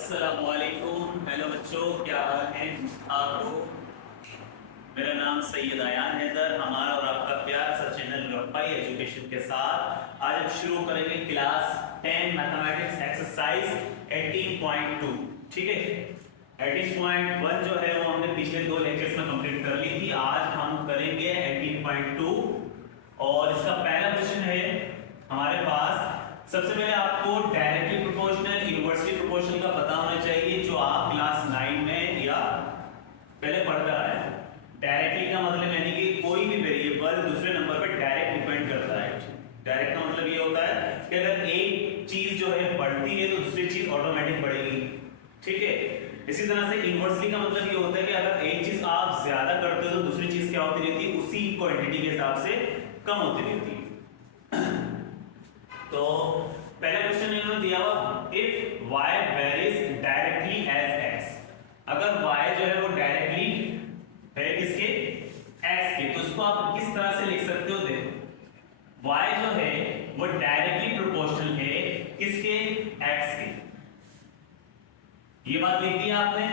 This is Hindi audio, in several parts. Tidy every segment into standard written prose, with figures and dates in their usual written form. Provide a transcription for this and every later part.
अस्सलामुअलैकुम। हेलो बच्चों, क्या हाल है आप लोग। मेरा नाम सैयद आयान हैदर, हमारा और आपका प्यारा सा चैनल रफ़ाई एजुकेशन के साथ आज हम शुरू करेंगे क्लास 10 मैथमेटिक्स एक्सरसाइज 18.2। ठीक है, 18.1 जो है वो हमने पिछले 2 लेक्चर्स में कंप्लीट कर ली थी। आज हम करेंगे 18.2 और इसका पहला क्वेश्चन है हमारे पास। सबसे पहले आपको डायरेक्टली प्रोपोर्शनल, इनवर्सली प्रोपोर्शनल का पता होना चाहिए, जो आप क्लास 9 में या पहले पढ़कर आए हैं। डायरेक्टली का मतलब यानी कि कोई भी वेरिएबल दूसरे नंबर पर डायरेक्ट डिपेंड करता है। डायरेक्ट का मतलब ये होता है कि अगर एक चीज जो है बढ़ती है तो दूसरी चीज ऑटोमेटिक बढ़ेगी। ठीक है, इसी तरह से इनवर्सली का मतलब ये होता है कि अगर एक चीज आप ज्यादा करते हो तो दूसरी चीज क्या होती रहती है, उसी क्वांटिटी के हिसाब से कम होती रहती है। तो पहला क्वेश्चन इन्होंने दिया हुआ, if y varies directly as x, अगर y जो है वो डायरेक्टली है किसके, x के, तो उसको आप किस तरह से लिख सकते हो। देखो y जो है वो डायरेक्टली प्रोपोर्शनल है किसके, x के। ये बात लिख दी आपने।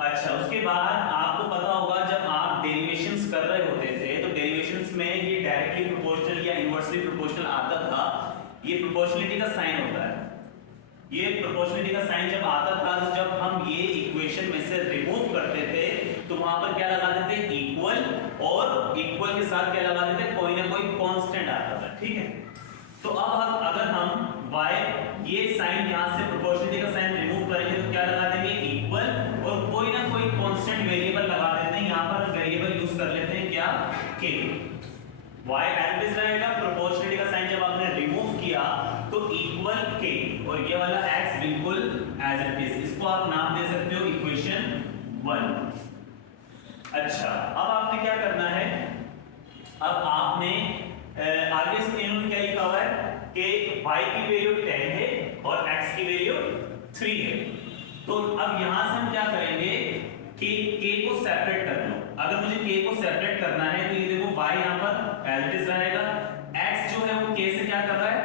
अच्छा, उसके बाद आपको पता होगा जब आप डेरिवेशंस कर रहे होते थे तो डेरिवेशंस में ये डायरेक्टली प्रोपोर्शनल या इनवर्सली प्रोपोर्शनल आता था। ये प्रोपोर्शनलिटी का साइन होता है। ये प्रोपोर्शनलिटी का साइन जब आता था तो जब हम ये इक्वेशन में से रिमूव करते थे तो वहां पर क्या लगा देते, इक्वल, और इक्वल के साथ क्या लगा देते, कोई ना कोई कांस्टेंट आता था। ठीक है, तो अब अगर हम y ये साइन यहां से प्रोपोर्शनलिटी का साइन रिमूव करेंगे तो क्या लगा देंगे, इक्वल, और कोई ना कोई कांस्टेंट वेरिएबल लगा देते हैं। यहां पर वेरिएबल यूज कर लेते हैं क्या, k। y एज इट रहेगा, प्रोपोर्शनलिटी का साइन जब आपने रिमूव किया तो इक्वल k, और ये वाला x बिल्कुल एज इट इज। इसको आप नाम दे सकते हो इक्वेशन 1। अच्छा, अब आपने क्या करना है, अब आपने आगे से इन्होंने क्या लिखा हुआ है कि y की वैल्यू 10 है और x की वैल्यू 3 है। तो अब यहां से हम क्या करेंगे कि k को सेपरेट कर लो। अगर मुझे k को सेपरेट करना है तो ये देखो y यहां पर एज इट इज रहेगा, x जो है वो k से क्या कर रहा है,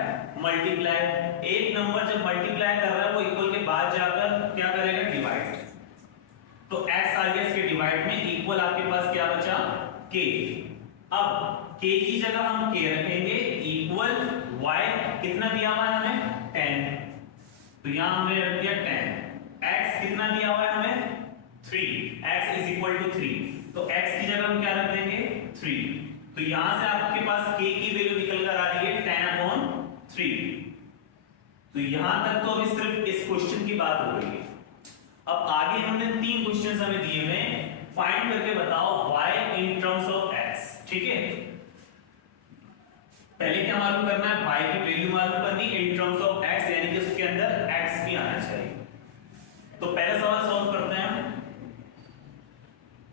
मल्टीप्लाई। एक नंबर जब मल्टीप्लाई कर रहा है वो इक्वल के बाद जाकर क्या करेगा, डिवाइड। तो x आ गया इसके डिवाइड में, इक्वल आपके पास क्या बचा, k। अब k की जगह हम k रखेंगे, इक्वल y कितना दिया हुआ है हमें, 10, तो यहां हमने रख दिया 10। x कितना दिया हुआ है हमें, 3, x इज इक्वल टू 3, तो x की जगह हम क्या रख देंगे, 3। तो यहां से आपके पास k की वैल्यू निकल कर आ रही है 10/3। तो यहां तक तो अभी सिर्फ इस क्वेश्चन की बात हो रही है। अब आगे हमने 3 क्वेश्चंस हमें दिए हुए, फाइंड करके बताओ y in terms of x। ठीक है, पहले क्या मालूम करना है, y की वैल्यू मालूम करनी इन टर्म्स ऑफ x, यानी कि उसके अंदर x भी आना चाहिए। तो पहला सवाल सॉल्व करते हैं।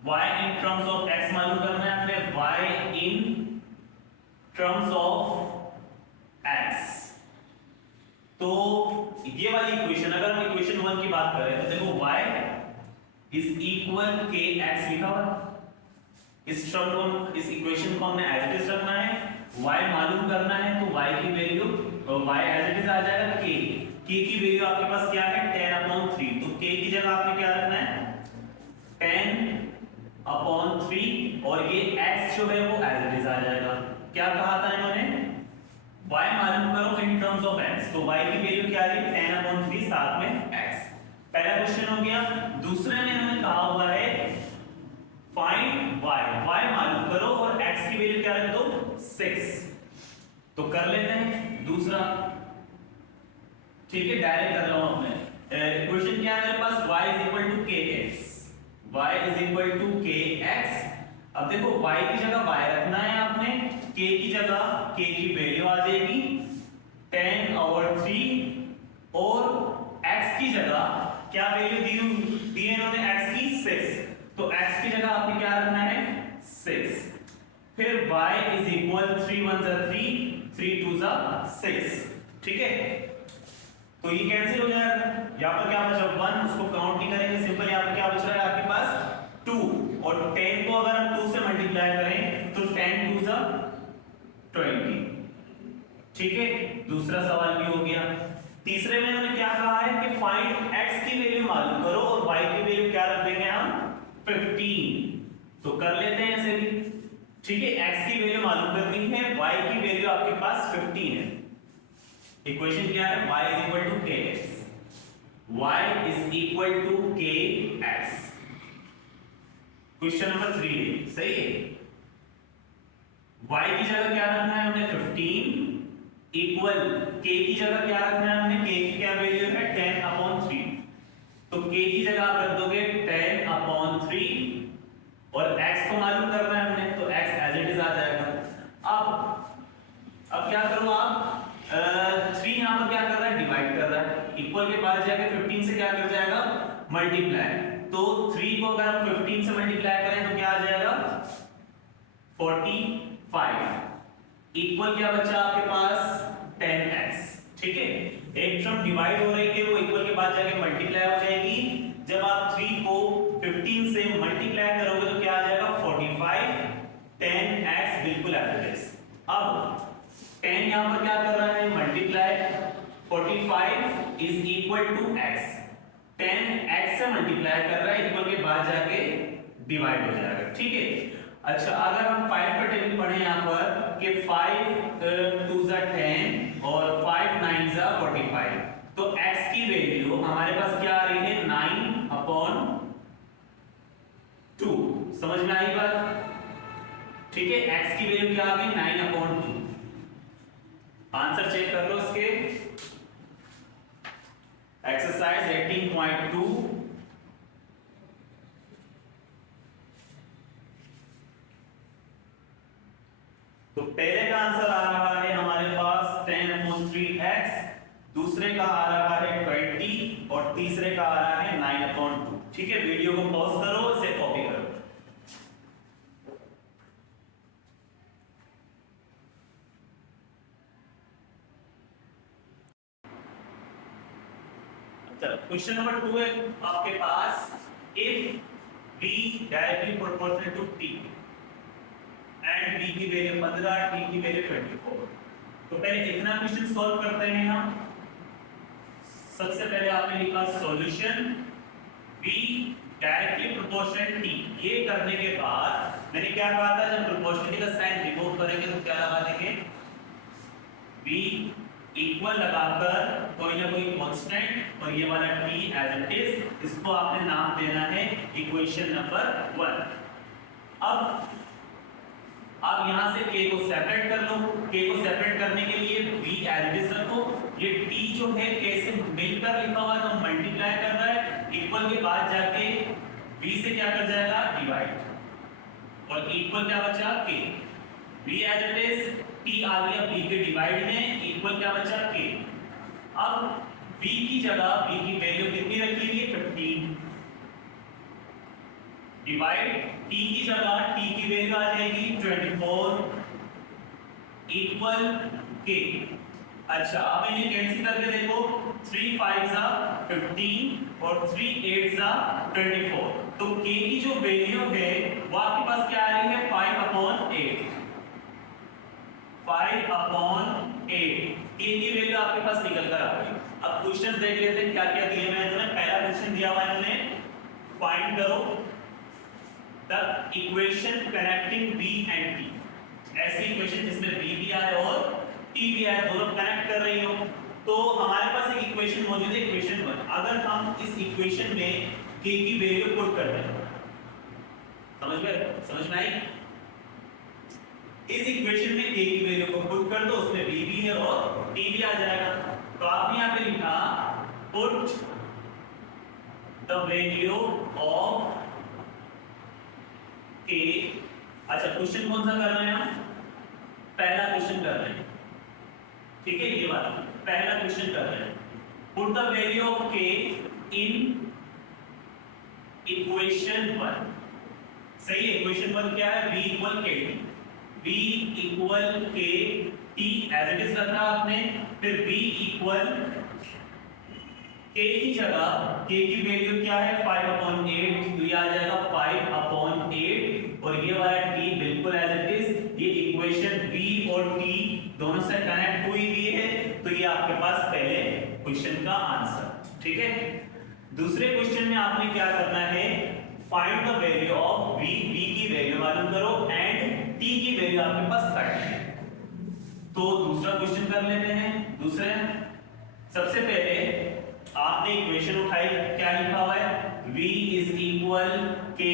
y in terms of x मालूम करना है हमें, y in terms of x। तो ये वाली इक्वेशन, अगर हम इक्वेशन 1 की बात करें तो देखो y इज इक्वल kx लिखा हुआ है। इस टर्म को, इस इक्वेशन को हमने एज इट इज रखना है, y मालूम करना है तो y की value, y as it is आ जाएगा k। k की वैल्यू आपके पास क्या है, 10/3, तो k की जगह आपने क्या रखना है, 10/3, और ये x जो है वो एज इट इज आ जाएगा। क्या कहा था इन्होंने, y मालूम करो इन टर्म्स ऑफ x, तो y की वैल्यू क्या है, 10/3 साथ में x। पहला क्वेश्चन हो गया। दूसरे में इन्होंने कहा हुआ है फाइंड y मालूम करो और x की वैल्यू क्या रख दो, 6। तो कर लेते हैं दूसरा। ठीक है, डायरेक्ट कर रहा हूं अपने क्वेश्चन क्या है मेरे पास, y is equal to kx, y is equal to kx। अब देखो y की जगह y रखना है आपने, k की जगह k की वैल्यू आ जाएगी 10/3, और x की जगह क्या वैल्यू दी है इन्होंने, x की 6, तो x की जगह आपने क्या रखना है, 6। फिर y इज इक्वल 3 1 3, 3 2 6। ठीक है, तो ये कैंसिल हो जाएगा। यहां पर क्या बचा, 1, उसको काउंट नहीं करेंगे, सिंपल। यहां पर क्या बच रहा है आपके पास, 2, और 10 को अगर हम 2 से मल्टीप्लाई करें तो 10 2 20। ठीक है, दूसरा सवाल भी हो गया। तीसरे में उन्होंने क्या कहा है कि फाइंड x की वैल्यू मालूम करो और y की वैल्यू क्या रख देंगे हम 15। तो कर लेते हैं ऐसे भी, ठीक है। x की वैल्यू मालूम करनी है, y की वैल्यू आपके पास 15 है। इक्वेशन क्या है, y is equal to kx, y is equal to kx। Question number 3 सही है। y की जगह क्या रखना है हमने 15 इक्वल k की जगह क्या रखना है हमने, k की क्या वैल्यू है 10/3। तो k की जगह आप रख दोगे 10/3 और x को मालूम करना है हमने, तो x एज इट इज आ जाएगा। अब क्या करो आप 3 यहां पर क्या कर रहा है, डिवाइड कर रहा है, इक्वल के पास जाके 15 से क्या कर जाएगा मल्टीप्लाई। तो 3 को अगर हम 15 से मल्टीप्लाई करें तो क्या आ जाएगा 45 इक्वल क्या बचा आपके पास 10x, ठीक है। एक टर्म डिवाइड हो रही है वो इक्वल के बाद जाके मल्टीप्लाई हो जाएगी। जब आप 3 को 15 से मल्टीप्लाई करोगे तो क्या आ जाएगा 45, 10x बिल्कुल एवरेज। अब 10 यहां पर क्या कर रहा है multiply, 45 is equal to x, 10 x से मल्टीप्लाई कर रहा है, इक्वल के बाद जाके डिवाइड हो जाएगा, ठीक है। अच्छा अगर हम 5 का टेबल पढ़े यहाँ पर कि 5 2 ज़ा 10 और 5 9 ज़ा 45, तो x की वैल्यू हमारे पास क्या आ रही है 9/2। समझ में आई बात, ठीक है। x की वैल्यू क्या आ गई 9/2। आंसर चेक कर लो इसके, एक्सरसाइज 18.2। तो पहले का आंसर आ रहा है हमारे पास 10/3x, दूसरे का आ रहा है 20 और तीसरे का आ रहा है 9/2। ठीक है, वीडियो को पॉज करो, इसे कॉपी करो। चलो क्वेश्चन नंबर 2 है आपके पास, if b directly proportional to t and b की वैल्यू 15, t की वैल्यू 24। तो पहले इतना क्वेश्चन सॉल्व करते हैं हम। सबसे पहले आपने लिखा solution b directly proportional t। ये करने के बाद मैंने क्या कहा था, जब प्रोपोर्शनलिटी का साइन रिमूव करेंगे तो क्या लगा देंगे, b इक्वल लगाकर कोई ना कोई कांस्टेंट और ये वाला t एज इट इज, इसको आपने नाम देना है इक्वेशन नंबर 1। अब यहां से k को सेपरेट कर लो, k को सेपरेट करने के लिए v एज इट इज रखो। ये t जो है k से मिलकर लिखा हुआ है तो मल्टीप्लाई कर रहा है, इक्वल के बाद जाके v से क्या कर जाएगा डिवाइड, और इक्वल क्या बचा k, v as it is, t आ गया v के डिवाइड में, इक्वल क्या बचा k। अब v की जगह v की वैल्यू कितनी रखी हुई है 15, डिवाइड t की जगह t की वैल्यू आ जाएगी 24 इक्वल k। अच्छा अब इन्हें कैंसिल करके देखो, 3 5 ज़ा 15 और 3 8 ज़ा 24। तो k की जो वैल्यू है वो आपके पास क्या आ रही है 5/8, 5/8 k की वैल्यू आपके पास निकल कर आ गई। अब क्वेश्चंस देख लेते हैं क्या क्या दिए हुए हैं इन्होंने। पहला क्वेश्चन दिया हुआ है इन्होंने, फाइंड करो the equation connecting b and t। ऐसी इक्वेशन जिसमें b भी आए और t भी आए, दोनों कनेक्ट कर रही हो। तो हमारे पास एक इक्वेशन मौजूद है, इक्वेशन 1। अगर हम इस इक्वेशन में k की वैल्यू पुट कर दें, समझ में आई? इस इक्वेशन में k की वैल्यू को पुट कर दो, उसमें b भी है और t भी आ जाएगा। तो आपने यहां पे लिखा put the value of k। अच्छा क्वेश्चन कौन सा कर रहे हैं हम, पहला क्वेश्चन कर रहे हैं, ठीक है, ये वाला पहला क्वेश्चन कर रहे हैं। Put the value of k in equation 1। सही है, इक्वेशन 1 क्या है, b equal kt, b equal k, t as it is रखा आपने, फिर b इक्वल k की जगह k की वैल्यू क्या है 5/8, तो ये आ जाएगा 5/8 और ये वाला t बिल्कुल एज इट इज। ये इक्वेशन b और t दोनों से कनेक्ट हुई है, तो ये आपके पास पहले क्वेश्चन का आंसर। ठीक है, दूसरे क्वेश्चन में आपने क्या करना है, find the value of v, v की वैल्यू मालूम करो एंड t की वैल्यू आपके पास 30 है। तो दूसरा क्वेश्चन कर लेते हैं। दूसरे सबसे पहले आपने इक्वेशन उठाई, क्या लिखा हुआ है, v इज इक्वल के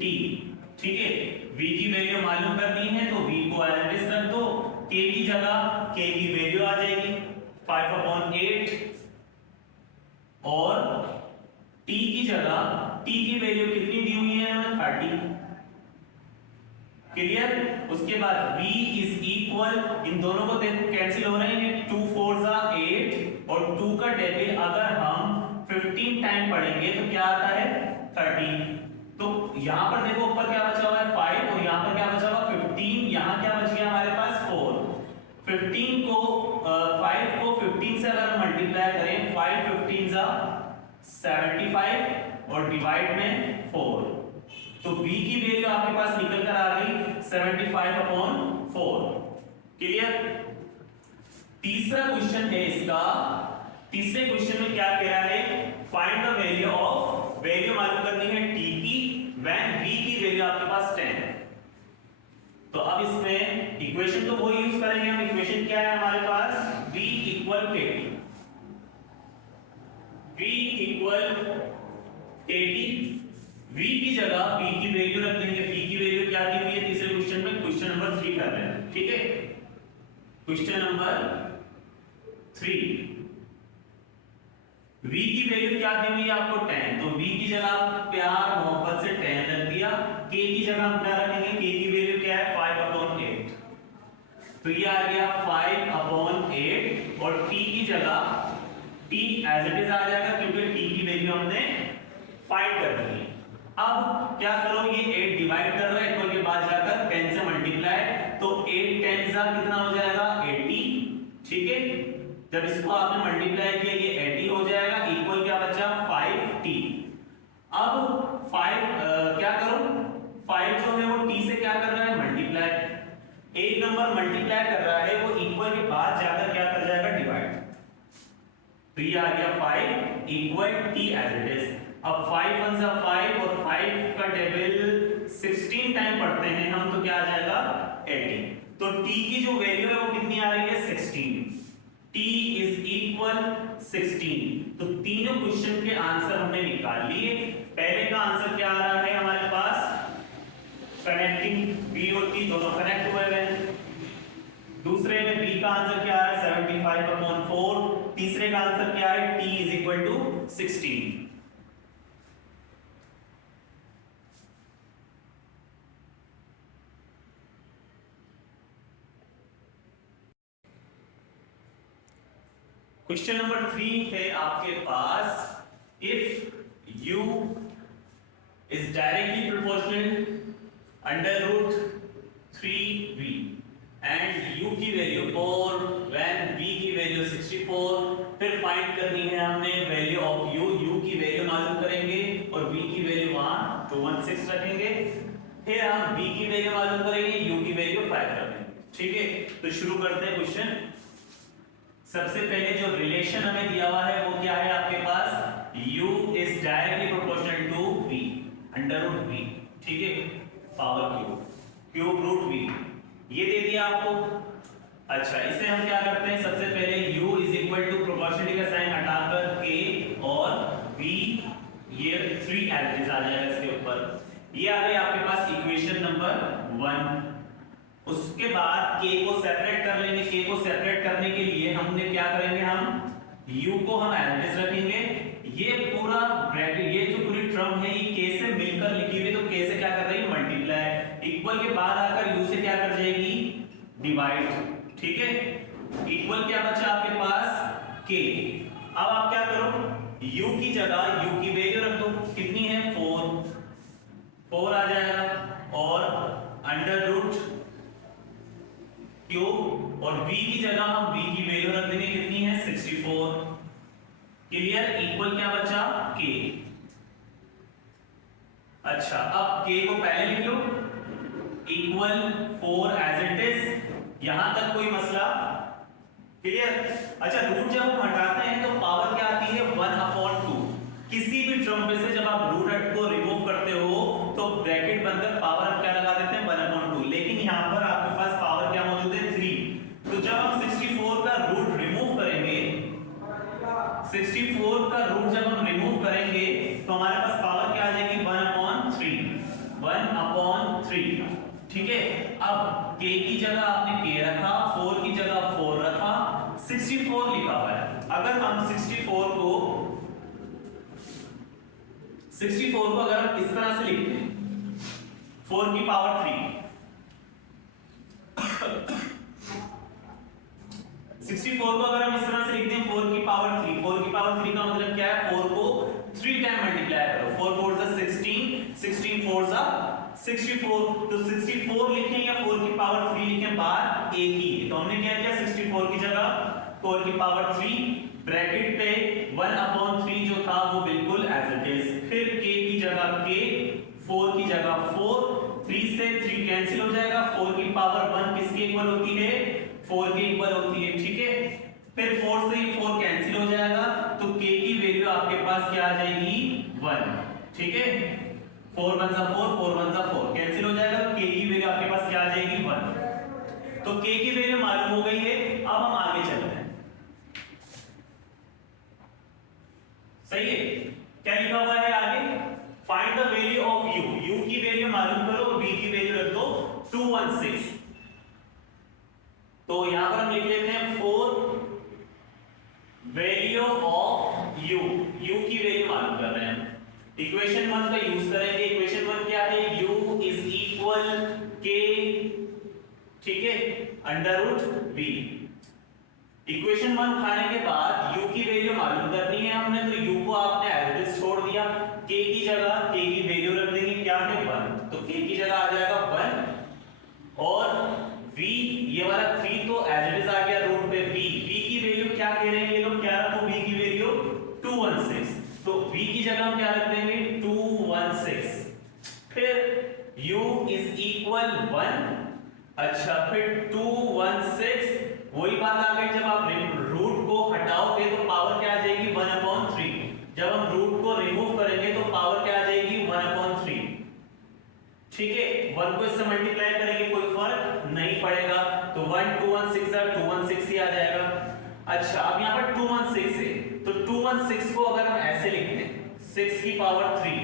टी। ठीक है, v की वैल्यू मालूम करनी है तो v को एज इट इज रख दो, k की जगह k की वैल्यू आ जाएगी 5/8 और t की जगह t की वैल्यू कितनी दी हुई है हमें, 30। क्लियर। उसके बाद v इज इक्वल, इन दोनों को देखो कैंसिल हो रहे हैं, 2 4 8 और 2 का टेबल अगर हम 15 टाइम पढ़ेंगे तो क्या आता है 30। तो यहां पर देखो ऊपर क्या बचा हुआ है 5 और यहां पर क्या बचा हुआ 15, यहां क्या बच गया हमारे पास 4। 15 को 5 को 15 से अगर मल्टीप्लाई करें, 5 15 जा 75 और डिवाइड में 4, तो v की वैल्यू आपके पास निकल कर आ गई 75/4। क्लियर। तीसरा क्वेश्चन है इसका, तीसरे क्वेश्चन में क्या कह रहा है, find the value of, value मालूम करनी है t की व्हेन v की वैल्यू आपके पास 10 है। तो अब इसमें इक्वेशन तो वो यूज करेंगे हम, इक्वेशन क्या है हमारे पास, v equal kt, v equal kt, v की जगह v की वैल्यू रख देंगे, v की वैल्यू क्या दी हुई है तीसरे क्वेश्चन में, क्वेश्चन नंबर 3 कर रहे हैं। ठीक है, क्वेश्चन नंबर 3, v की वैल्यू क्या दी हुई है आपको 10, तो v की जगह प्यार मोहब्बत से 10 रख दिया, k की जगह हम क्या रखेंगे, k की वैल्यू क्या है 5/8, तो ये आ गया 5/8 और t की जगह t एज इट इज आ जाएगा क्योंकि t की वैल्यू हमने फाइंड कर दी है। अब क्या करो, ये 8 डिवाइड कर रहा है, इक्वल के बाद जाकर 10 से मल्टीप्लाई, तो 8 10 जा कितना हो जाएगा 80। ठीक है, जब इसको आपने मल्टीप्लाई किया ये 80 हो जाएगा, इक्वल क्या बचा 5t। अब 5 क्या करो, 5 जो है वो t से क्या कर रहा है मल्टीप्लाई, एक नंबर मल्टीप्लाई कर रहा है वो इक्वल के बाद जाकर क्या कर जाएगा डिवाइड, तो ये आ गया 5 equal t as it is. अब 5 1 जा 5 और 5 का टेबल 16 टाइम पढ़ते हैं हम, तो क्या आ जाएगा 80। तो t की जो वैल्यू है वो कितनी आ रही है 16, t इज इक्वल 16। तो तीनों क्वेश्चन के आंसर हमने निकाल लिए। पहले का आंसर क्या आ रहा है हमारे पास, कनेक्टिंग b और t दोनों कनेक्ट हुए हैं। दूसरे में b का आंसर क्या है 75/4, तीसरे का आंसर क्या है t is equal to 16। Question number 3 है आपके पास, if u is directly proportional under root 3v and u की वैल्यू 4 व्हेन v की वैल्यू 64, फिर फाइंड करनी है हमने वैल्यू ऑफ u की वैल्यू मालूम करेंगे और v की वैल्यू वहां 216 रखेंगे, फिर हम v की वैल्यू मालूम करेंगे, u की वैल्यू 5 रखेंगे। ठीक है, तो शुरू करते हैं क्वेश्चन। सबसे पहले जो रिलेशन हमें दिया हुआ है वो क्या है आपके पास, u is directly proportional to v under root v। ठीक है, पावर क्यूब रूट v ये दे दिया आपको। अच्छा, इसे हम क्या करते हैं, सबसे पहले u is equal to proportionality का साइन हटाकर k और v, ये 3 एलिमेंट्स आ जाएगा इसके ऊपर। ये आ गई आपके पास इक्वेशन नंबर 1। उसके बाद k को सेपरेट कर लेंगे, k को सेपरेट करने के लिए हमने क्या करेंगे, हम u को हम एलिमेंट्स रखेंगे, ये पूरा ब्रैकेट, ये जो पूरी टर्म है ये k से मिलकर लिखी हुई, तो k से क्या कर रही है मल्टीप्लाई, इक्वल के बाद आकर u से क्या कर जाएगी डिवाइड। ठीक है, इक्वल क्या बचा आपके पास k। अब आप क्या करो, u की जगह u की वैल्यू रख दो, कितनी है 4 आ जाएगा, और अंडर रूट क्यूब, और v की जगह हम v की वैल्यू रख देंगे, कितनी है 64। क्लियर, इक्वल क्या बचा k। अच्छा, अब k को पहले लिख लो, इक्वल 4 एज इट इज, यहां तक कोई मसला क्लियर? अच्छा, रूट जब हम हटाते हैं तो पावर क्या आती है 1/2। किसी भी टर्म में से जब आप रूट को रिमूव करते हो तो ब्रैकेट बनकर पावर हम क्या लगा देते हैं 1/2। लेकिन यहां पर आपके पास पावर क्या मौजूद है 3। तो जब हम 64 का रूट रिमूव करेंगे, 64 का रूट जब हम रिमूव करेंगे तो हमारे पास पावर क्या आ जाएगी 1/3। 1/3। ठीक है? अब k की जगह आपने k रखा, 4 की जगह 4 रखा, 64 लिखा हुआ है। अगर हम 64 को अगर हम इस तरह से लिखते हैं 4 की पावर 3, 64 को अगर हम इस तरह से लिखते हैं 4 की पावर 3, 4 की पावर 3 का मतलब क्या है 4 को 3 टाइम मल्टीप्लाई करो, 4 4 जा 16, 16 4 जा 64। तो 64 लिखें या 4 की पावर 3 लिखें, बात एक ही है। तो हमने क्या किया 64 की जगह 4 की पावर 3 ब्रैकेट पे 1/3 जो था वो बिल्कुल एज इट इज। फिर k की जगह k, 4 की जगह 4, 3 से 3 कैंसिल हो जाएगा, 4 की पावर 1 किसके इक्वल होती है 4 के इक्वल होती है। ठीक है? फिर 4 से 4 कैंसिल हो जाएगा तो k की वैल्यू आपके पास क्या आ जाएगी 1। ठीक है? 4 1 जा 4, 4 1 जा 4 कैंसिल हो जाएगा तो k की वैल्यू आपके पास क्या आ जाएगी 1। तो k की वैल्यू मालूम हो गई है। अब हम आगे चलते हैं। सही है? क्या लिखा हुआ है आगे? Find the value of u। u की वैल्यू मालूम करो, v की वैल्यू रख दो 216। तो यहां पर हम लिख लेते हैं 4 वैल्यू ऑफ u। u की वैल्यू मालूम कर रहे हैं। इक्वेशन 1 का यूज करेंगे। इक्वेशन 1 क्या है? u इज इक्वल k, ठीक है, अंडर रूट v। इक्वेशन 1 उठाने के बाद u की वैल्यू मालूम करनी है हमने, तो u को आपने एज इट इज छोड़ दिया। k की जगह k की वैल्यू रख देंगे, क्या है 1, तो k की जगह आ जाएगा 1। और v ये वाला 3 तो एज इट इज आ गया रूट पे v। v की वैल्यू क्या कह रहे हैं ये लोग, क्या रखो v की वैल्यू 216। तो v की जगह हम क्या रख देंगे 216। फिर u इज इक्वल 1। अच्छा, फिर 216, वही बात आ गई, जब आप रूट को हटाओगे तो पावर क्या आ जाएगी 1/3। जब हम रूट को रिमूव करेंगे तो पावर क्या आ जाएगी 1/3। ठीक है? 1 को इससे मल्टीप्लाई करेंगे कोई फर्क नहीं पड़ेगा, तो 1 216 जा 216 ही आ जाएगा। अच्छा, अब यहाँ पर 216 है तो 216 को अगर हम ऐसे लिखते हैं 6 की पावर 3,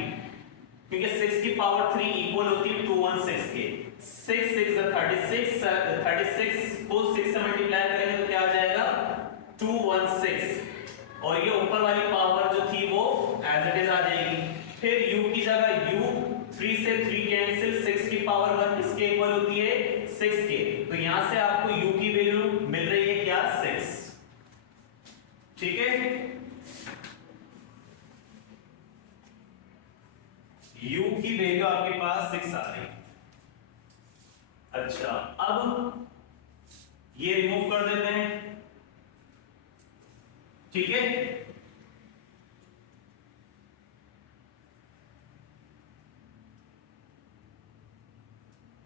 क्योंकि 6 की पावर 3 इक्वल होती है 216 के। 6 6 36, 36 को 6 से मल्टीप्लाई करेंगे तो क्या आ जाएगा 216। और ये ऊपर वाली पावर जो थी वो एज इट इज आ जाएगी। फिर u की जगह u, 3 से 3 कैंसिल, 6 की पावर 1 किसके इक्वल होती है 6 के। तो यहां से आपको u की वैल्यू मिल रही है क्या 6। ठीक है? u की वैल्यू आपके पास 6 आ रही है। अच्छा, अब ये रिमूव कर देते हैं। ठीक है?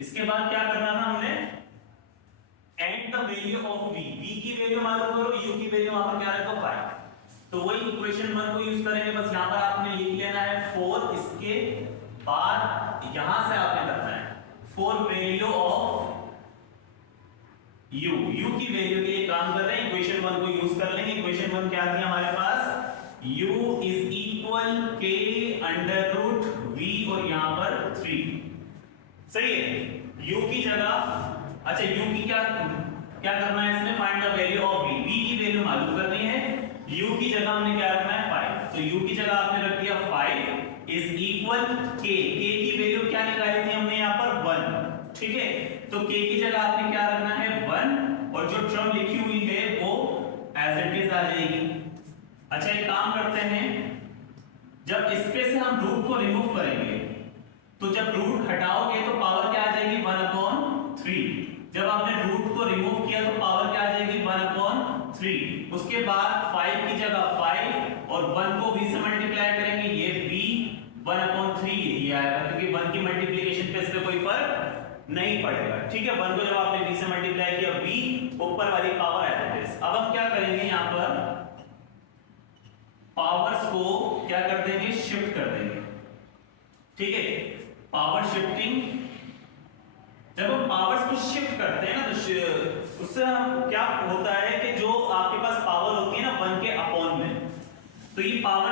इसके बाद क्या करना था हमने, and the value of v। v की वैल्यू मालूम करो, u की वैल्यू वहां पर क्या रखो 5। तो वही इक्वेशन 1 को यूज करेंगे, बस यहां पर आपने लिख लेना है 4। इसके बाद यहां से आपने करना है 4 वैल्यू ऑफ u। u की वैल्यू के लिए काम कर रहे हैं, इक्वेशन 1 को यूज कर लेंगे। इक्वेशन 1 क्या थी हमारे पास, u is equal k under root v और यहां पर 3। सही है? u की जगह, अच्छा u की क्या करना है इसमें, find the value of v। v की वैल्यू मालूम करनी है, u की जगह हमने क्या रखना है 5। तो u की जगह आपने रख दिया 5 इज इक्वल k। k की वैल्यू क्या निकाली थी हमने यहां पर 1। ठीक है? तो k की जगह आपने क्या रखना है 1 और जो टर्म लिखी हुई है वो एज इट इज आ जाएगी। अच्छा, एक काम करते हैं, जब इसके से हम रूट को रिमूव करेंगे तो जब रूट हटाओगे तो पावर क्या आ जाएगी 1/3। जब आपने रूट को रिमूव किया तो पावर क्या आ जाएगी 1/3। उसके बाद 5 की जगह 5 और 1 को v से मल्टीप्लाई करेंगे, ये v 1/3 ये आएगा, क्योंकि 1 की मल्टीप्लिकेशन पे इससे कोई फर्क नहीं पड़ेगा। ठीक है? 1 को जब आपने v से मल्टीप्लाई किया v, ऊपर वाली पावर एज इट इज। अब हम को क्या कर देंगे, शिफ्ट कर देंगे। ठीक है, पावर शिफ्टिंग, जब हम पावर्स को शिफ्ट करते हैं ना तो उससे हम क्या होता है कि जो आपके पास पावर होती है ना 1 के अपॉन में, तो ये पावर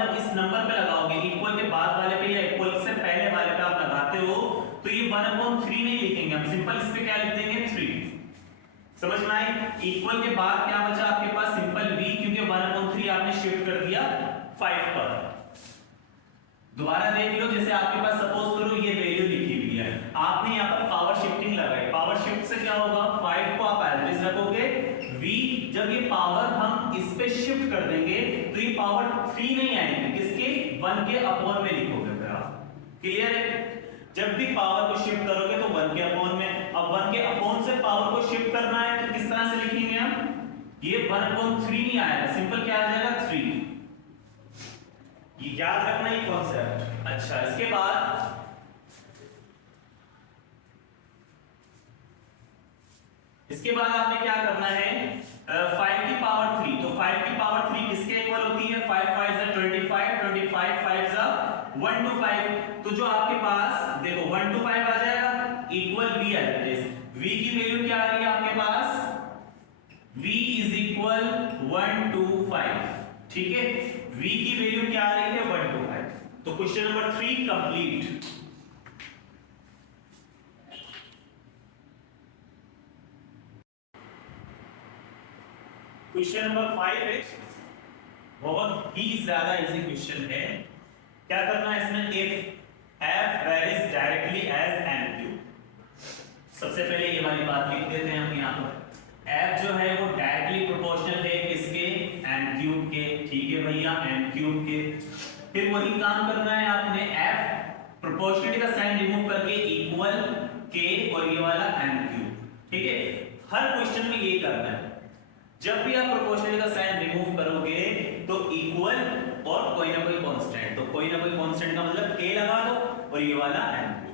जब इस नंबर पे लगाओगे, इक्वल के बाद वाले पे या इक्वल से पहले वाले पे आप लगाते हो, तो ये 1/3 नहीं लिखेंगे हम, सिंपल इस पे क्या लिख देंगे 3। समझ में आई? इक्वल के बाद क्या बचा आपके पास, सिंपल v, क्योंकि 1/3 आपने शिफ्ट कर दिया 5 पर। दोबारा देख लो, जैसे आपके पास सपोज करो ये वैल्यू लिखी हुई है, आपने यहाँ पर पावर शिफ्टिंग लगाई, पावर शिफ्ट से क्या होगा, 5 को आप एज इट इज रखोगे, v जब ये पावर हम इस पे शिफ्ट कर देंगे तो ये पावर 3 नहीं आएगी, किसके, 1 के अपॉन में लिखोगे फिर आप। क्लियर है? जब भी पावर को शिफ्ट करोगे तो 1 के अपॉन में, अब 1 के अपॉन से पावर को शिफ्ट करना है तो किस तरह से लिखेंगे हम, ये 1/3 नहीं आएगा, सिंपल क्या आ जाएगा 3। ये याद रखना ही कॉन्सेप्ट। अच्छा, इसके बाद आपने क्या करना है, 5 की पावर 3, तो 5 की पावर 3 किसके इक्वल होती है, 5 5 जा 25, 25 5 जा 125, तो जो आपके पास देखो 125 आ जाएगा, इक्वल v आ जाएगा। v की वैल्यू क्या आ रही है आपके पास, v इज इक्वल 125। ठीक है, v की वैल्यू क्या आ रही है 125, तो question number 3 complete. Question number 5 है, बहुत ही ज्यादा इजी क्वेश्चन है। क्या करना है इसमें, if f varies directly as n3, सबसे पहले ये वाली बात लिख देते हैं हम यहाँ पर, f जो है वो डायरेक्टली प्रोपोर्शनल है किसके, n³ के। ठीक है भैया, n³ के। फिर वही काम करना है आपने, f प्रोपोर्शनलिटी का साइन रिमूव करके इक्वल k और ये वाला n³। ठीक है, हर क्वेश्चन में ये करना है, जब भी आप प्रोपोर्शनलिटी का साइन रिमूव करोगे तो इक्वल और कोई ना कोई कांस्टेंट, तो कोई ना कोई कांस्टेंट का मतलब k लगा दो और ये वाला n³।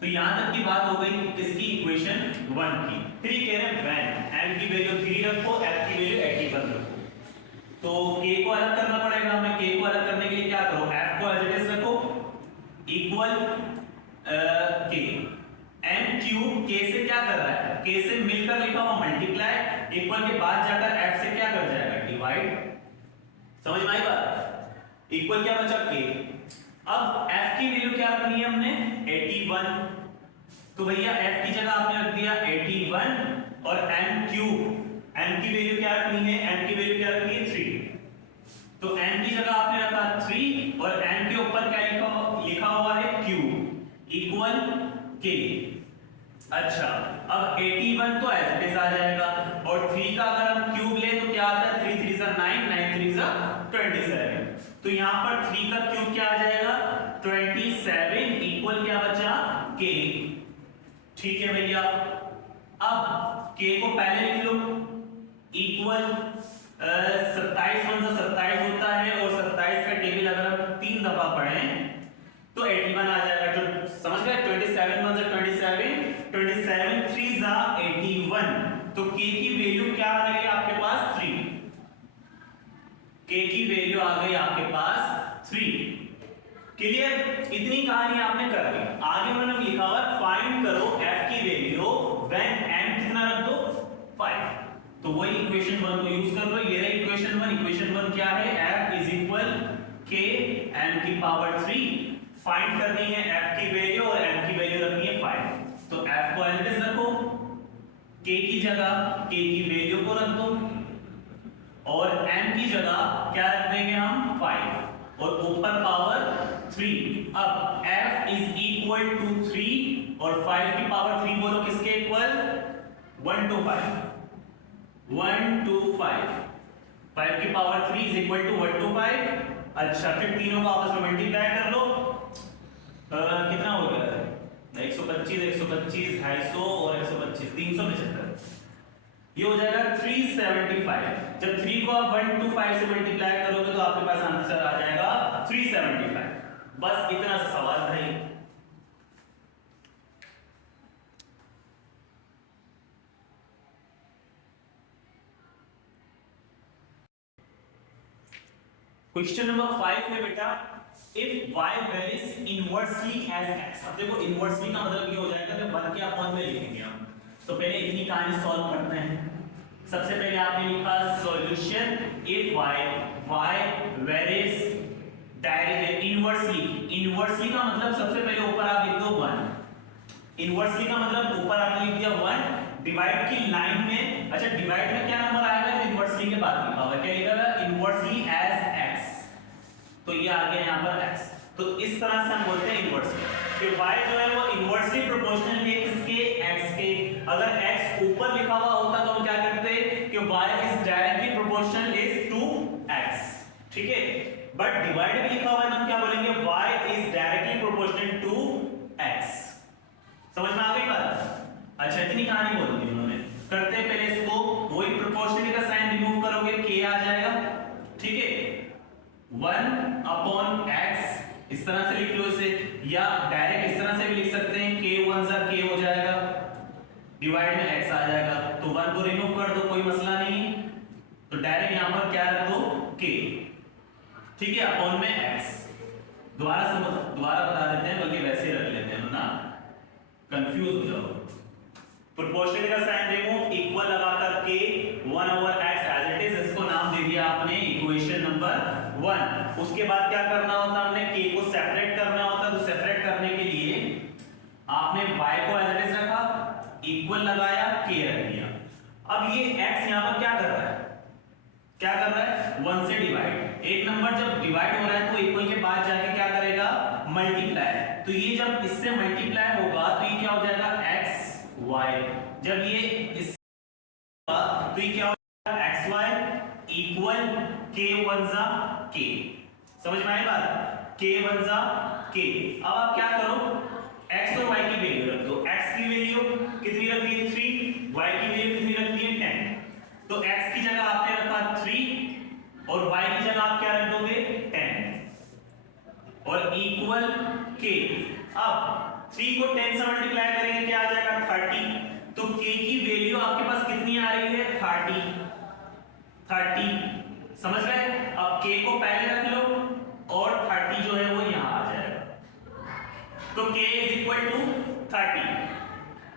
तो यहां तक की बात हो गई किसकी, इक्वेशन 1 की। फिर ये कह रहे हैं व्हेन n की वैल्यू 3 रखो, f की वैल्यू 81 रखो, तो k को अलग करना पड़ेगा हमें। k को अलग करने के लिए क्या करो, f को एज इट इज रखो, इक्वल k, n³ k से क्या कर रहा है, k से मिलकर लिखा हुआ मल्टीप्लाई, इक्वल के बाद जाकर f से क्या कर जाएगा, डिवाइड। समझ में आई बात? इक्वल क्या बचा, k। अब f की वैल्यू क्या रखनी है हमने, 81, तो भैया f की जगह आपने रख दिया 81 और n³ n की वैल्यू क्या रखनी है, n की वैल्यू क्या रखनी है 3, तो n की जगह आपने रखा 3 और n के ऊपर क्या लिखा हुआ है q, इक्वल k। अच्छा, अब 81 तो एज इट इज आ जाएगा और 3 का अगर हम क्यूब ले तो क्या आता है, 3 3 जा 9, 9 3 जा 27, तो यहां पर 3 का क्यूब क्या आ जाएगा 27, इक्वल क्या बचा k। ठीक है भैया, अब k को पहले लिख लो, इक्वल 27 1 जा 27 होता है और 27 का टेबल अगर हम 3 दफा पढ़ें तो 81 आ जाएगा, तो समझ गए, 27 1 जा 27, 27 3 जा 81, तो k की वैल्यू क्या आ गई आपके पास 3, k की वैल्यू आ गई आपके पास 3। क्लियर? इतनी कहानी आपने कर ली। आगे उन्होंने लिखा हुआ फाइंड करो f की वैल्यू व्हेन n कितना रख दो 5, तो वही इक्वेशन 1 को यूज कर लो। ये रही इक्वेशन 1। इक्वेशन 1 क्या है, f is equal k n की पावर 3, फाइंड करनी है f की वैल्यू और n की वैल्यू रखनी है 5, तो f को एज रखो, k की जगह k की वैल्यू को रख दो और n की जगह क्या रख देंगे हम 5 और ऊपर पावर 3। अब f इज इक्वल टू 3 और 5 की पावर 3 बोलो किसके इक्वल, 1 to 5, 1 to 5, 5 की power 3 is equal to 1 to 5। अच्छा, फिर तीनों को आपस में मल्टीप्लाई कर लो, कितना हो गया 125 125 250 और 125 375, ये हो जाएगा 375। जब 3 को आप 1 to 5 से मल्टीप्लाई करोगे तो आपके पास आंसर आ जाएगा 375। बस इतना सा सवाल है। क्वेश्चन नंबर 5 है बेटा, if y varies inversely as x। अब देखो इनवर्सली का मतलब ये हो जाएगा कि 1 के अपॉन में लिखेंगे हम। तो पहले इतनी कहानी सॉल्व करते हैं। सबसे पहले आपने लिखा solution if y varies directly inversely. Inversely का मतलब सबसे पहले ऊपर आप लिख दो 1। इनवर्सली का मतलब ऊपर आपने लिख दिया 1, डिवाइड की लाइन में। अच्छा डिवाइड में क्या नंबर आएगा जो इनवर्सली के बाद लिखा हुआ है, क्या लिखा है इनवर्सली एज x। तो ये आ गया यहाँ पर x। तो इस तरह से हम बोलते हैं इनवर्सली कि y जो है वो इनवर्सली प्रोपोर्शनल है किसके, x के। अगर x ऊपर लिखा हुआ होता तो हम क्या करते कि y is directly proportional is to x, ठीक है। बट डिवाइड में लिखा हुआ है तो हम क्या बोलेंगे y is directly proportional to x। समझ में आ गई बात? अच्छा इतनी कहानी बोल दी उन्होंने। करते हैं पहले इसको, वही प्रोपोर्शनल का साइन रिमूव करोगे k आ जाएगा, ठीक है। 1 अपॉन x इस तरह से लिख लो इसे, या डायरेक्ट इस तरह से भी लिख सकते हैं k 1 सा k हो जाएगा, डिवाइड में x आ जाएगा। तो 1 को रिमूव कर दो, कोई मसला नहीं। तो डायरेक्ट यहां पर क्या रख दो k, ठीक है, अपॉन में x। दोबारा बता देते हैं, बल्कि वैसे रख लेते हैं ना, कंफ्यूज हो जाओ। प्रोपोर्शनल का साइन रिमूव, इक्वल लगाकर k 1 over x as it is, इसको नाम दे दिया आपने इक्वेशन नंबर 1। उसके बाद क्या करना होता है, हमने k को सेपरेट करना होता है। तो सेपरेट करने के लिए आपने y को एज इट इज रखा, इक्वल लगाया, k रख दिया। अब ये x यहां पर क्या कर रहा है, 1 से डिवाइड। एक नंबर जब डिवाइड हो रहा है तो इक्वल के बाद जाके क्या करेगा, मल्टीप्लाई। तो ये जब इससे मल्टीप्लाई होगा तो ये क्या हो जाएगा x y। जब ये इस तो ये क्या हो जाएगा xy इक्वल k 1 सा k। समझ में आई बात, k 1 सा k। अब आप क्या करो, x और y की वैल्यू रख दो। x की वैल्यू कितनी रख दी 3, y की वैल्यू कितनी रख दी 10। तो x की जगह आपने रखा 3 और y की जगह आप क्या रख दोगे 10 और इक्वल k। अब 3 को 10 से मल्टीप्लाई करेंगे क्या आ जाएगा 30। तो k की वैल्यू आपके पास कितनी आ रही है 30। समझ गए? अब k को पहले रख लो और 30 जो है वो यहां आ जाएगा। तो k इज इक्वल टू 30।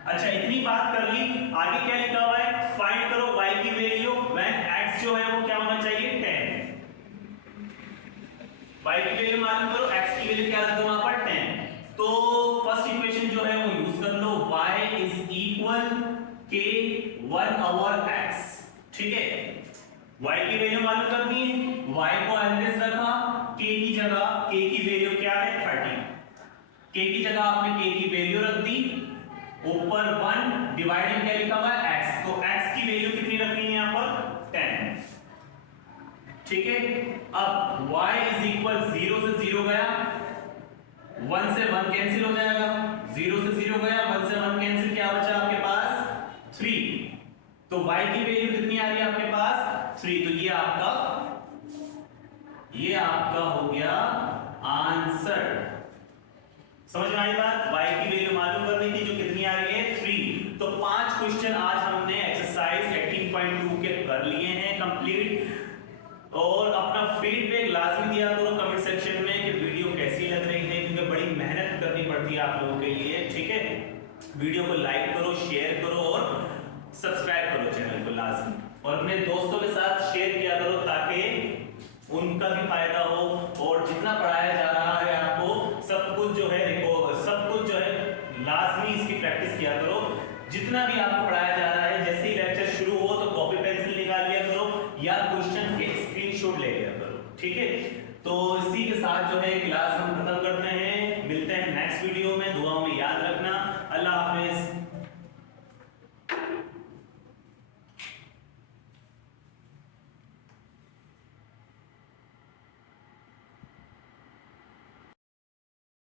अच्छा इतनी बात कर ली, आगे क्या लिखा हुआ है, फाइंड करो y की वैल्यू व्हेन x जो है वो क्या होना चाहिए 10। y की वैल्यू मालूम करो, x की वैल्यू क्या रख दो वहां पर 10। तो फर्स्ट इक्वेशन जो है वो यूज कर लो, y is equal k 1 over x, ठीक है। y की वैल्यू मालूम करनी है, y को एज रखा, k की जगह k की वैल्यू क्या है 30। k की जगह आपने k की वैल्यू रख दी, ऊपर 1 डिवाइडिंग क्या लिखा हुआ है x। तो x की वैल्यू कितनी रखनी है यहां पर 10, ठीक है। अब y इज इक्वल 0 से 0 गया, 1 से 1 कैंसिल हो जाएगा, 0 से 0 गया, 1 से 1 कैंसिल, क्या बचा आपके पास 3। तो y की वैल्यू कितनी आ रही है आपके पास 3। तो ये आपका हो गया आंसर। समझ में आई बात? y की वैल्यू मालूम करनी थी जो कितनी आ रही है 3। तो 5 क्वेश्चन आज हमने एक्सरसाइज 18.2 के कर लिए हैं कंप्लीट। और अपना फीडबैक लाजमी दिया करो कमेंट सेक्शन में कि वीडियो कैसी लग रही है, क्योंकि बड़ी मेहनत करनी पड़ती है आप लोगों के लिए, ठीक है। वीडियो को लाइक करो, शेयर करो और सब्सक्राइब करो चैनल को लाजमी, और अपने दोस्तों के साथ शेयर किया करो ताकि उनका भी फायदा हो। और जितना पढ़ाया जा रहा है आपको सब कुछ जो है लाजमी इसकी प्रैक्टिस किया करो। जितना भी आपको पढ़ाया जा रहा है, जैसे ही लेक्चर शुरू हो तो कॉपी पेंसिल निकाल लिया करो या क्वेश्चन के स्क्रीनशॉट ले लिया करो, ठीक है। तो इसी के साथ जो है क्लास हम खत्म करते हैं, मिलते हैं नेक्स्ट वीडियो में। दुआओं में याद रखना।